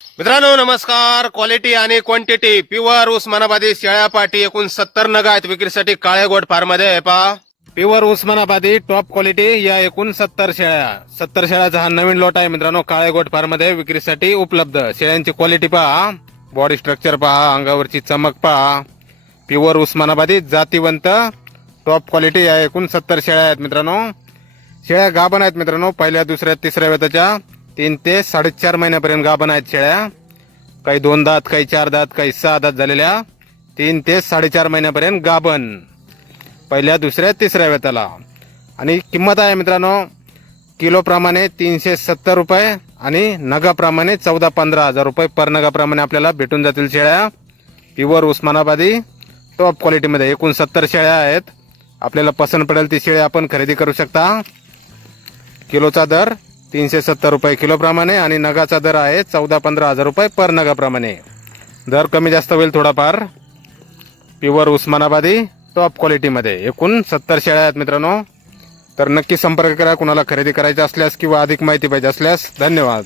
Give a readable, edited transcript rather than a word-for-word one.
मित्रांनो नमस्कार. क्वालिटी आणि क्वांटिटी प्युअर उस्मानाबादी शेळ्या पाटी एकूण 70 नग आहेत विक्रीसाठी काळेगोट फार्म मध्ये. पहा प्युअर उस्मानाबादी टॉप क्वालिटी या एकूण 70 शेळ्याचा हा नवीन लॉट आहे मित्रांनो. काळेगोट फार्म मध्ये विक्रीसाठी उपलब्ध. शेळ्यांची क्वालिटी पहा, बॉडी स्ट्रक्चर पहा, अंगावरची चमक पहा. प्युअर उस्मानाबादी जातीवंत टॉप क्वालिटी या एकूण 70 शेळ्या आहेत मित्रांनो. शेळ्या गाभण आहेत मित्रांनो. पहिल्या दुसऱ्या तिसऱ्या वेताच्या 3 ते 4.5 महिन्यापर्यंत गाभण आहेत शेळ्या. काही 2 दात, काही 4 दात, काही 6 दात झालेल्या 3 ते 4.5 महिन्यापर्यंत गाभण पहिल्या दुसऱ्या तिसऱ्या वेताला. आणि किंमत आहे मित्रांनो किलोप्रमाणे 370 रुपये आणि नगाप्रमाणे 14-15 हजार रुपये पर नगाप्रमाणे आपल्याला भेटून जातील शेळ्या. प्युअर उस्मानाबादी टॉप क्वालिटीमध्ये एकूण 70 शेळ्या आहेत. आपल्याला पसंत पडेल ती शेळी आपण खरेदी करू शकता. किलोचा दर 370 रुपये किलोप्रमाणे आणि नगाचा दर आहे 14-15 हजार रुपये पर नगाप्रमाणे. दर कमी जास्त होईल थोडाफार. प्युअर उस्मानाबादी टॉप क्वालिटीमध्ये एकूण 70 शेळ्या आहेत मित्रांनो. तर नक्की संपर्क करा कुणाला खरेदी करायची असल्यास किंवा अधिक माहिती पाहिजे असल्यास. धन्यवाद.